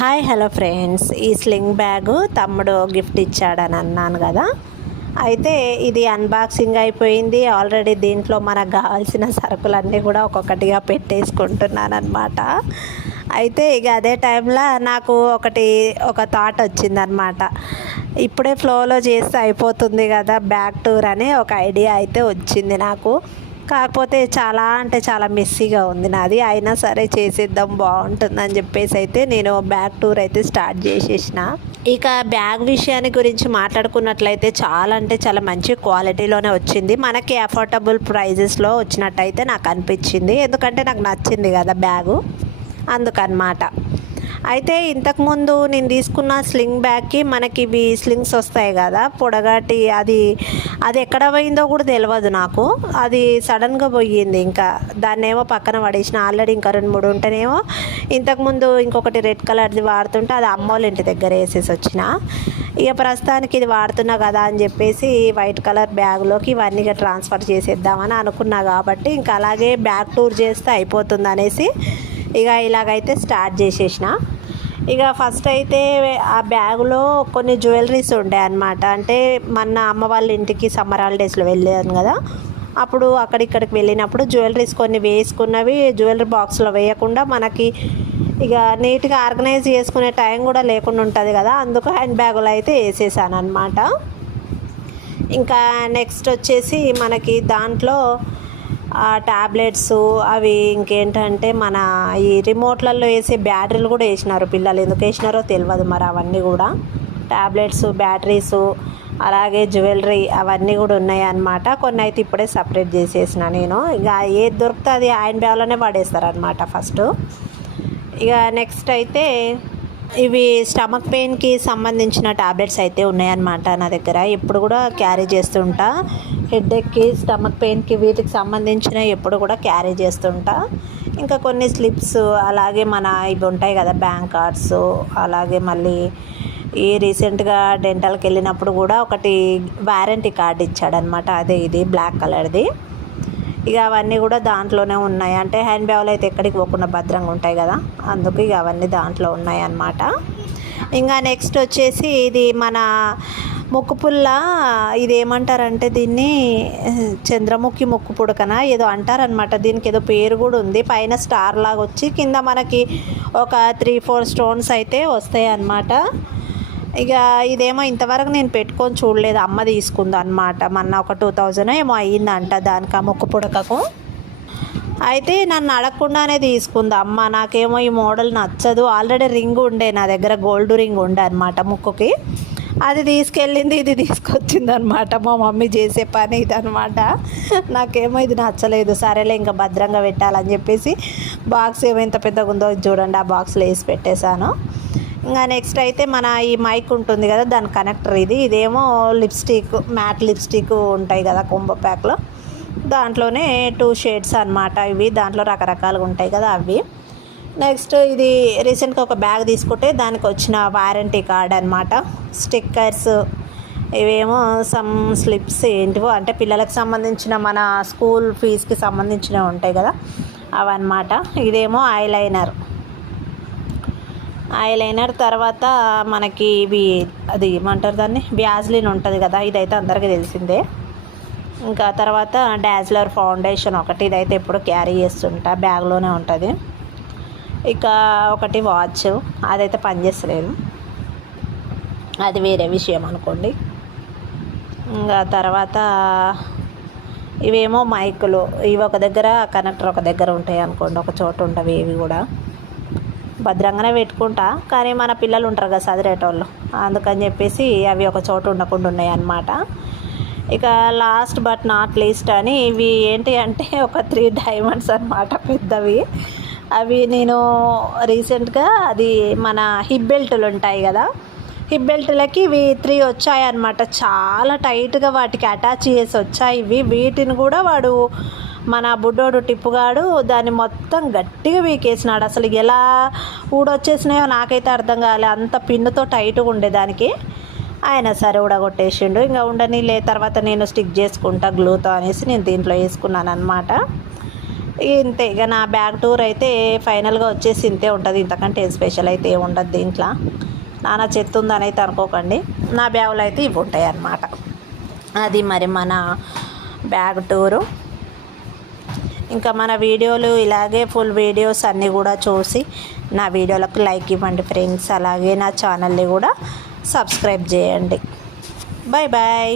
Hi hello friends. ఈ sling bag తమ్ముడు gift ఇచ్చాడని అన్నాను కదా. అయితే ఇది అన్బాక్సింగ్ అయిపోయింది. ఆల్రెడీ దీంట్లో మనకు కావాల్సిన సరుకులన్నీ కూడా ఒక్కొక్కటిగా పెట్టేసుకుంటున్నాను అనమాట అయితే ఇక అదే టైంలో నాకు ఒకటి ఒక థాట్ వచ్చిందనమాట ఇప్పుడే ఫ్లోలో చేస్తే అయిపోతుంది కదా బ్యాక్ టూర్ అని ఒక ఐడియా అయితే వచ్చింది నాకు. కాకపోతే చాలా అంటే చాలా మెస్సీగా ఉంది నాది. అయినా సరే చేసేద్దాం బాగుంటుందని చెప్పేసి అయితే నేను బ్యాగ్ టూర్ అయితే స్టార్ట్ చేసేసిన. ఇక బ్యాగ్ విషయాన్ని గురించి మాట్లాడుకున్నట్లయితే చాలా అంటే చాలా మంచి క్వాలిటీలోనే వచ్చింది. మనకి అఫోర్డబుల్ ప్రైజెస్లో వచ్చినట్టయితే నాకు అనిపించింది. ఎందుకంటే నాకు నచ్చింది కదా బ్యాగు. అందుకనమాట. అయితే ఇంతకుముందు నేను తీసుకున్న స్లింగ్ బ్యాగ్కి మనకి ఇవి స్లింగ్స్ వస్తాయి కదా పొడగాటి అది అది ఎక్కడ పోయిందో కూడా తెలియదు నాకు. అది సడన్గా పోయింది. ఇంకా దాన్ని ఏమో పక్కన పడేసిన. ఆల్రెడీ ఇంకా రెండు మూడు ఉంటేనేమో ఇంతకుముందు ఇంకొకటి రెడ్ కలర్ది వాడుతుంటే అది అమ్మోళ్ళ ఇంటి దగ్గర వేసేసి వచ్చిన. ఇక ప్రస్తుతానికి ఇది వాడుతున్నా కదా అని చెప్పేసి వైట్ కలర్ బ్యాగ్లోకి ఇవన్నీ ఇక ట్రాన్స్ఫర్ చేసేద్దామని అనుకున్నా కాబట్టి ఇంకా అలాగే బ్యాగ్ టూర్ చేస్తే అయిపోతుంది అనేసి ఇక ఇలాగైతే స్టార్ట్ చేసేసిన. ఇక ఫస్ట్ అయితే ఆ బ్యాగులో కొన్ని జ్యువెలరీస్ ఉండే అనమాట అంటే మన అమ్మ వాళ్ళ ఇంటికి సమ్మర్ హాలిడేస్లో వెళ్ళాను కదా. అప్పుడు అక్కడిక్కడికి వెళ్ళినప్పుడు జ్యువెలరీస్ కొన్ని వేసుకున్నవి జ్యువెలరీ బాక్స్లో వేయకుండా మనకి ఇక నీట్గా ఆర్గనైజ్ చేసుకునే టైం కూడా లేకుండా ఉంటుంది కదా. అందుకు హ్యాండ్ బ్యాగులు అయితే వేసేసాను అనమాట ఇంకా నెక్స్ట్ వచ్చేసి మనకి దాంట్లో ఆ ట్యాబ్లెట్స్ అవి ఇంకేంటంటే మన ఈ రిమోట్లలో వేసే బ్యాటరీలు కూడా వేసినారు పిల్లలు. ఎందుకు వేసినారో తెలియదు మరి అవన్నీ కూడా. ట్యాబ్లెట్స్ బ్యాటరీస్ అలాగే జ్యువెలరీ అవన్నీ కూడా ఉన్నాయి అన్నమాట కొన్ని అయితే ఇప్పుడే సపరేట్ చేసేసిన నేను. ఇక ఏది దొరికితే అది ఆయన బ్యాగ్లోనే పడేస్తారనమాట ఫస్ట్. ఇక నెక్స్ట్ అయితే ఇవి స్టమక్ పెయిన్కి సంబంధించిన టాబ్లెట్స్ అయితే ఉన్నాయన్నమాట నా దగ్గర. ఎప్పుడు కూడా క్యారీ చేస్తుంటా. హెడ్ఏక్కి స్టమక్ పెయిన్కి వీటికి సంబంధించిన ఎప్పుడు కూడా క్యారీ చేస్తుంటా. ఇంకా కొన్ని స్లిప్స్ అలాగే మన ఇవి ఉంటాయి కదా బ్యాంక్ కార్డ్స్ అలాగే మళ్ళీ ఈ రీసెంట్గా డెంటల్కి వెళ్ళినప్పుడు కూడా ఒకటి వారంటీ కార్డ్ ఇచ్చాడనమాట అదే ఇది బ్లాక్ కలర్ది. ఇక అవన్నీ కూడా దాంట్లోనే ఉన్నాయి. అంటే హ్యాండ్ బ్యాగులు అయితే ఎక్కడికి పోకుండా భద్రంగా ఉంటాయి కదా. అందుకు ఇక అవన్నీ దాంట్లో ఉన్నాయి అన్నమాట. ఇంకా నెక్స్ట్ వచ్చేసి ఇది మన ముక్కుపుల్ల ఇది ఏమంటారంటే దీన్ని చంద్రముఖి ముక్కు పుడకన ఏదో అంటారనమాట దీనికి ఏదో పేరు కూడా ఉంది. పైన స్టార్ లాగా వచ్చి కింద మనకి ఒక త్రీ ఫోర్ స్టోన్స్ అయితే వస్తాయి అన్నమాట ఇక ఇదేమో ఇంతవరకు నేను పెట్టుకొని చూడలేదు అమ్మ తీసుకుంది అనమాట మొన్న ఒక టూ థౌజండ్ ఏమో అయ్యిందంట దానికి ఆ ముక్కు పుడకకు. అయితే నన్ను అడగకుండానే తీసుకుంది అమ్మ నాకేమో ఈ మోడల్ నచ్చదు. ఆల్రెడీ రింగ్ ఉండే నా దగ్గర గోల్డ్ రింగ్ ఉండే అనమాట ముక్కుకి. అది తీసుకెళ్ళింది ఇది తీసుకొచ్చింది అనమాట మా మమ్మీ చేసే పని ఇది అనమాట నాకేమో ఇది నచ్చలేదు సరేలే ఇంకా భద్రంగా పెట్టాలని చెప్పేసి బాక్స్ ఏమో ఎంత పెద్దగా ఉందో చూడండి ఆ బాక్స్లో వేసి పెట్టేశాను. ఇంకా నెక్స్ట్ అయితే మన ఈ మైక్ ఉంటుంది కదా దాని కనెక్టర్ ఇది. ఇదేమో లిప్స్టిక్ మ్యాట్ లిప్స్టిక్ ఉంటాయి కదా కొంబో ప్యాక్లో దాంట్లోనే టూ షేడ్స్ అనమాట ఇవి. దాంట్లో రకరకాలుగా ఉంటాయి కదా అవి. నెక్స్ట్ ఇది రీసెంట్గా ఒక బ్యాగ్ తీసుకుంటే దానికి వచ్చిన వారంటీ కార్డ్ అనమాట స్టిక్కర్స్ ఇవేమో సమ్ స్లిప్స్ ఏంటివో అంటే పిల్లలకు సంబంధించిన మన స్కూల్ ఫీజుకి సంబంధించినవి ఉంటాయి కదా అవన్నమాట. ఇదేమో ఐలైనర్ ఐలైనర్ తర్వాత మనకి ఇవి అది ఏమంటారు దాన్ని? బ్యాజ్లిన్ ఉంటుంది కదా ఇదైతే అందరికీ తెలిసిందే. ఇంకా తర్వాత డాజ్లర్ ఫౌండేషన్ ఒకటి ఇదైతే ఎప్పుడు క్యారీ చేస్తుంటా బ్యాగ్లోనే ఉంటుంది. ఇక ఒకటి వాచ్ అదైతే పనిచేస్తలేదు అది వేరే విషయం అనుకోండి. ఇంకా తర్వాత ఇవేమో మైకులు ఇవి ఒక దగ్గర కనెక్టర్ ఒక దగ్గర ఉంటాయి అనుకోండి ఒక చోట ఉంటవి ఇవి కూడా. భద్రంగానే పెట్టుకుంటా. కానీ మన పిల్లలు ఉంటారు కదా చదివేటోళ్ళు. అందుకని చెప్పేసి అవి ఒక చోట ఉండకుండా ఉన్నాయి అన్నమాట ఇక లాస్ట్ బట్ నాట్ లీస్ట్ అని ఇవి ఏంటి అంటే ఒక త్రీ డైమండ్స్ అనమాట పెద్దవి. అవి నేను రీసెంట్గా అది మన హిప్ బెల్టులు ఉంటాయి కదా. హిప్ బెల్ట్లకి ఇవి త్రీ వచ్చాయన్నమాట. చాలా టైట్గా వాటికి అటాచ్ చేసి వచ్చాయి ఇవి. వీటిని కూడా వాడు మన బుడ్డోడు టిప్పుగాడు దాన్ని మొత్తం గట్టిగా వీకేసినాడు. అసలు ఎలా ఊడొచ్చేసినాయో నాకైతే అర్థం కాలే. అంత పిన్నుతో టైట్గా ఉండేదానికి ఆయన సరే ఊడగొట్టేసిండు. ఇంకా ఉండని లే తర్వాత నేను స్టిక్ చేసుకుంటా గ్లూతో అనేసి నేను దీంట్లో వేసుకున్నాను అనమాట ఇంతే ఇక నా బ్యాగ్ టూర్ అయితే ఫైనల్గా వచ్చేసి ఇంతే ఉంటుంది. ఇంతకంటే స్పెషల్ అయితే ఏమి ఉండదు దీంట్లో. నాన్న చెత్త ఉందని అయితే అనుకోకండి. నా బ్యాగులు అయితే ఇవి ఉంటాయి అన్నమాట అది మరి మన బ్యాగ్ టూరు. ఇంకా మన వీడియోలు ఇలాగే ఫుల్ వీడియోస్ అన్నీ కూడా చూసి నా వీడియోలకు లైక్ ఇవ్వండి ఫ్రెండ్స్ అలాగే నా ఛానల్ని కూడా సబ్స్క్రైబ్ చేయండి. Bye bye